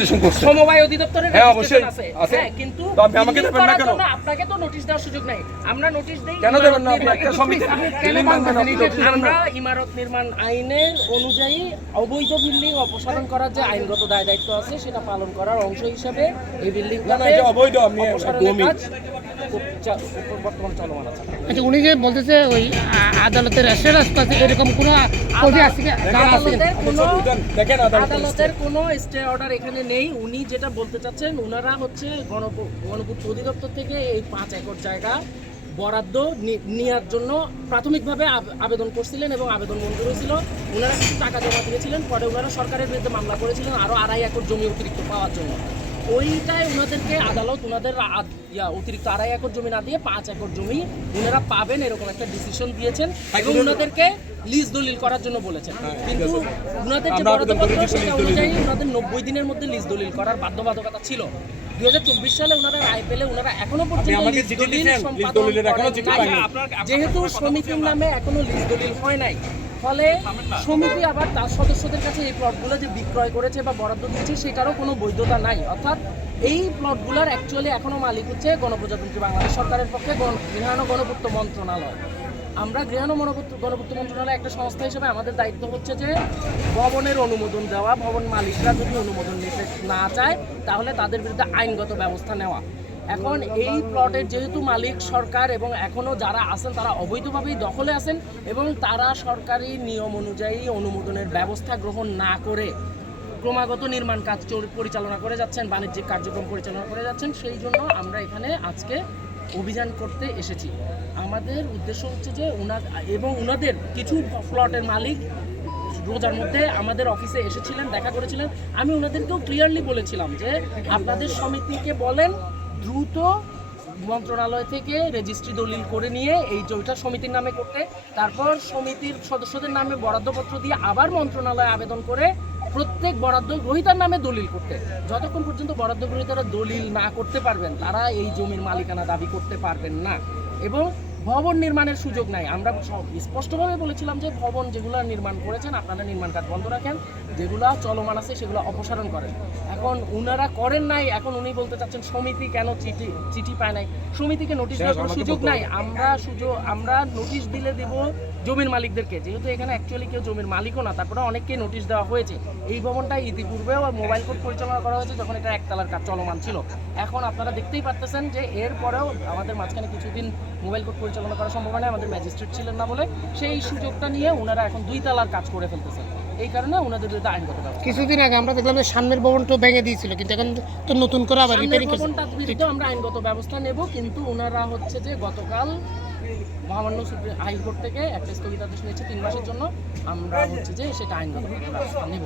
Registration করছে। সমবায় অধিদপ্তরের হ্যাঁ, অবশ্যই, আছে। আছে। হ্যাঁ কিন্তু আপনি আমাকে দেবেন না কেন? আপনাকে তো নোটিশ দেওয়ার সুযোগ নাই। আমরা নোটিশ দেই কেন দেবেন না আপনি একটা সমিতি আমরা ইমারত নির্মাণ আইনের অনুযায়ী অবৈধ বিল্ডিং অপসারণ করার যে আইনগত দায় দায়িত্ব আছে সেটা পালন করার অংশ হিসেবে এই বিল্ডিং না, এটা অবৈধ, আপনি খুব চা- বর্তমানে চলমান আছে। আচ্ছা উনি যে বলতেছে ওই আদালতের রেস্টেরাস আছে এরকম কোনো আদালতের কোনো দেখেন আদালতের কোনো স্টে অর্ডার এখানে নেই। উনি যেটা বলতে চাচ্ছেন ওনারা হচ্ছে গণপ- গণপূর্ত অধিদপ্তর থেকে এই পাঁচ একর জায়গা বরাদ্দ নি- নেওয়ার জন্য প্রাথমিকভাবে আবেদন করছিলেন এবং আবেদন মঞ্জুর হয়েছিল। ওনারা কিছু টাকা জমা দিয়েছিলেন পরে ওনারা সরকারের বিরুদ্ধে মামলা করেছিলেন আরও আড়াই একর জমি অতিরিক্ত পাওয়ার জন্য। ওইটাই ওনাদেরকে আদালত ওনাদের ইয়া অতিরিক্ত আড়াই একর জমি না দিয়ে পাঁচ একর জমি ওনারা পাবেন এরকম একটা ডিসিশন দিয়েছেন। এবং ওনাদেরকে লিজ দলিল করার জন্য বলেছেন। কিন্তু ওনাদের যে আমরা বরাদ্দপত্র সেটা অনুযায়ী ওনাদের নব্বই দিনের মধ্যে লিজ দলিল করার বাধ্যবাধকতা ছিল। দুই হাজার চব্বিশ সালে ওনারা রায় পেলে ওনারা এখনও পর্যন্ত লিজ দলিল সম্পাদন। যেহেতু সমিতির নামে এখনও লিজ দলিল হয় নাই। ফলে সমিতি আবার তার সদস্যদের কাছে এই প্লটগুলো যে বিক্রয় করেছে বা বরাদ্দ দিয়েছে সেটারও কোনো বৈধতা নাই। অর্থাৎ এই প্লটগুলোর অ্যাকচুয়ালি এখনও মালিক হচ্ছে গণপ্রজাতন্ত্রী বাংলাদেশ সরকারের পক্ষে ও গণপূর্ত মন্ত্রণালয়। আমরা গৃহায়ণ ও গণপূর্ত মন্ত্রণালয় একটা সংস্থা হিসেবে আমাদের দায়িত্ব হচ্ছে যে ভবনের অনুমোদন দেওয়া, ভবন মালিকরা যদি অনুমোদন নিতে না চায়, তাহলে তাদের বিরুদ্ধে আইনগত ব্যবস্থা নেওয়া। এখন এই প্লটের যেহেতু মালিক সরকার এবং এখনও যারা আছেন, তারা অবৈধভাবেই দখলে আছেন এবং তারা সরকারি নিয়ম অনুযায়ী অনুমোদনের ব্যবস্থা গ্রহণ না করে ক্রমাগত নির্মাণ কাজ চল- পরিচালনা করে যাচ্ছেন, বাণিজ্যিক কার্যক্রম পরিচালনা করে যাচ্ছেন, সেই জন্য আমরা এখানে আজকে অভিযান করতে এসেছি। আমাদের উদ্দেশ্য হচ্ছে যে ওনার এবং ওনাদের কিছু প্লটের মালিক রোজার মধ্যে আমাদের অফিসে এসেছিলেন, দেখা করেছিলেন। আমি ওনাদেরকেও ক্লিয়ারলি বলেছিলাম যে আপনাদের সমিতিকে বলেন, দ্রুত মন্ত্রণালয় থেকে রেজিস্ট্রি দলিল করে নিয়ে এই জমিটা সমিতির নামে করতে। তারপর সমিতির সদস্যদের নামে বরাদ্দপত্র দিয়ে আবার মন্ত্রণালয়ে আবেদন করে প্রত্যেক বরাদ্দ গ্রহিতার নামে দলিল করতে। যতক্ষণ পর্যন্ত বরাদ্দ গ্রহিতারা দলিল না করতে পারবেন, তারা এই জমির মালিকানা দাবি করতে পারবেন না। এবং ভবন নির্মাণের সুযোগ নাই। আমরা স্পষ্টভাবে বলেছিলাম যে ভবন যেগুলো নির্মাণ করেছেন আপনারা নির্মাণ কাজ বন্ধ রাখেন যেগুলো চলমান আছে সেগুলো অপসারণ করেন। এখন উনারা করেন নাই এখন উনি বলতে চাচ্ছেন সমিতি কেন চিঠি চিঠি পায় নাই? সমিতিকে নোটিশ দেওয়ার সুযোগ নাই। আমরা সুযোগ আমরা নোটিশ দিলে দেব জমির মালিকদেরকে। যেহেতু এখানে অ্যাকচুয়ালি কেউ জমির মালিকও না তারপরে অনেককে নোটিশ দেওয়া হয়েছে। এই ভবনটা ইতিপূর্বেও মোবাইল কোড পরিচালনা করা হয়েছে যখন এটা একতলার কাজ চলমান ছিল। এখন আপনারা দেখতেই পারতেছেন যে এরপরেও আমাদের মাঝখানে কিছুদিন মোবাইল কোড পরিচালনা করা সম্ভব হয় না আমাদের ম্যাজিস্ট্রেট ছিলেন না বলে সেই সুযোগটা নিয়ে ওনারা এখন দুই তালার কাজ করে ফেলতেছেন। এই কারণে ওনাদের বিরুদ্ধে আইনগত ব্যবস্থা। কিছুদিন আগে আমরা দেখলাম যে সামনের ভবনটা ভেঙে দিয়েছিল কিন্তু এখন তো নতুন করে আবার রিপেয়ারিং ভবনটার বিরুদ্ধে আমরা আইনগত ব্যবস্থা নেব কিন্তু ওনারা হচ্ছে যে গতকাল মহামান্য সুপ্রিম হাইকোর্ট থেকে একটা স্থগিতাদেশ নিয়েছে তিন মাসের জন্য আমরা হচ্ছে যে সেটা আইনগত ব্যবস্থা নেব।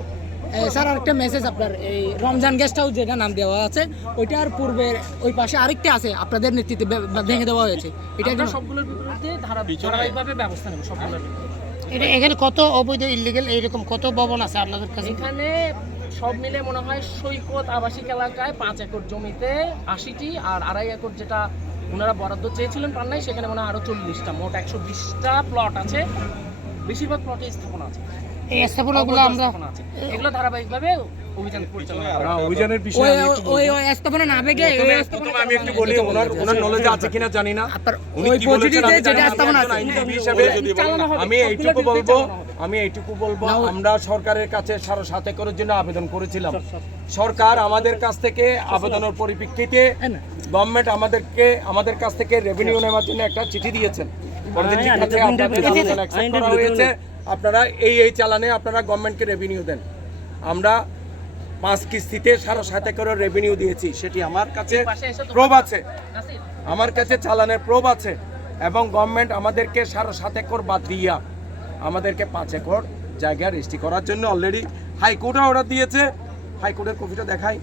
স্যার আরেকটা মেসেজ আপনার এই রমজান গেস্ট হাউস যেটা নাম দেওয়া আছে ওইটার পূর্বে ওই পাশে আরেকটা আছে আপনাদের নেতৃত্বে ভেঙে দেওয়া হয়েছে। এটা একদম সবগুলোর বিরুদ্ধে ধারা ধারাবাহিকভাবে ব্যবস্থা নেব সবগুলোর বিরুদ্ধে এটা এখানে কত অবৈধ ইলিগেল এইরকম কত ভবন আছে আপনাদের কাছে? এখানে সব মিলে মনে হয় সৈকত আবাসিক এলাকায় পাঁচ একর জমিতে আশিটি আর আড়াই একর যেটা ওনারা বরাদ্দ চেয়েছিলেন পান নাই সেখানে মনে হয় আরও চল্লিশটা মোট একশো বিশটা প্লট আছে। বেশিরভাগ প্লটে স্থাপনা আছে। এই স্থাপনাগুলো আমরা এগুলো ধারাবাহিকভাবে অভিযান পরিচালনা করা না, অভিযানের ওই বিষয়ে আমি একটু বলি ওনার ওনার নলেজ আছে কিনা জানি না। এইটুকু বলব আমি এইটুকু বলব আমরা সরকারের কাছে সারা সাথে করার জন্য আবেদন করেছিলাম। সরকার আমাদের কাছ থেকে আবেদনের পরিপ্রেক্ষিতে গভর্নমেন্ট আমাদেরকে আমাদের কাছ থেকে রেভিনিউ নেওয়ার জন্য একটা চিঠি দিয়েছেন। ঠিক আছে আপনারা এই এই চালানে আপনারা গভর্নমেন্টকে রেভিনিউ দেন। আমরা পাঁচ কিস্তিতে সাড়ে সাথে করে রেভিনিউ দিয়েছি সেটি আমার কাছে প্রোভ আছে। আমার কাছে চালানের প্রোভ আছে এবং গভর্নমেন্ট আমাদেরকে সাড়ে সাত একর বাদ দিয়া আমাদেরকে পাঁচ একর জায়গা রেজিস্ট্রি করার জন্য অলরেডি হাইকোর্টে অর্ডার দিয়েছে। হাইকোর্টের কপিটা দেখাই।